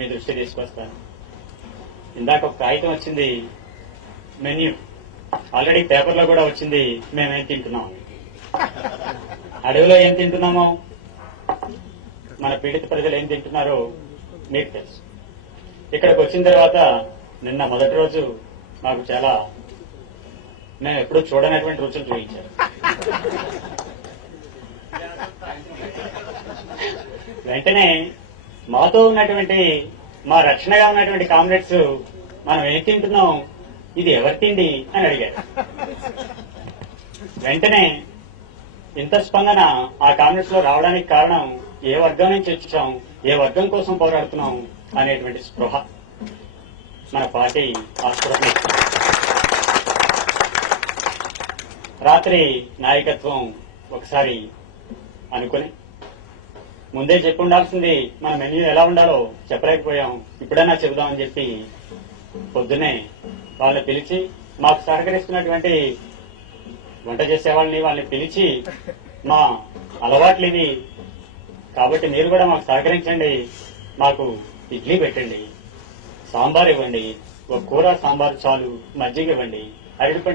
మీ దృష్టి తీసుకొస్తాను. ఇందాక ఒక కాగితం వచ్చింది మెన్యూ ఆల్రెడీ పేపర్లో కూడా వచ్చింది మేమేం తింటున్నాం? అడవిలో ఏం తింటున్నామో? మన పీడిత ప్రజలు ఏం తింటున్నారో మీకు తెలుసు. ఇక్కడికి వచ్చిన తర్వాత నిన్న మొదటి రోజు మాకు చాలా మేము ఎప్పుడూ చూడనటువంటి రుచులు చూపించారు. వెంటనే మాతో ఉన్నటువంటి మా రక్షణగా ఉన్నటువంటి కామ్రేడ్స్ మనం ఏం తింటున్నాం? ఇది ఎవరి తిండి? అని అడిగారు. వెంటనే ఇంత స్పందన ఆ కామ్రేడ్స్లో రావడానికి కారణం ఏ వర్గం నుంచి వచ్చాం? ఏ వర్గం కోసం పోరాడుతున్నాం? అనేటువంటి స్పృహ మన పార్టీ ఆ స్పృహ రాత్రి నాయకత్వం ఒకసారి అనుకుని ముందే చెప్పి ఉండాల్సింది మన మెన్యూ ఎలా ఉండాలో చెప్పలేకపోయాం. ఇప్పుడైనా చెబుదామని చెప్పి పొద్దునే వాళ్ళని పిలిచి మాకు సహకరిస్తున్నటువంటి వంట చేసే వాళ్ళని వాళ్ళని పిలిచి మా అలవాట్లు ఇవి కాబట్టి మీరు కూడా మాకు సహకరించండి. మాకు ఇడ్లీ పెట్టండి సాంబార్ ఇవ్వండి ఒక కూర సాంబార్ చాలు మజ్జిగ ఇవ్వండి అరటిపండు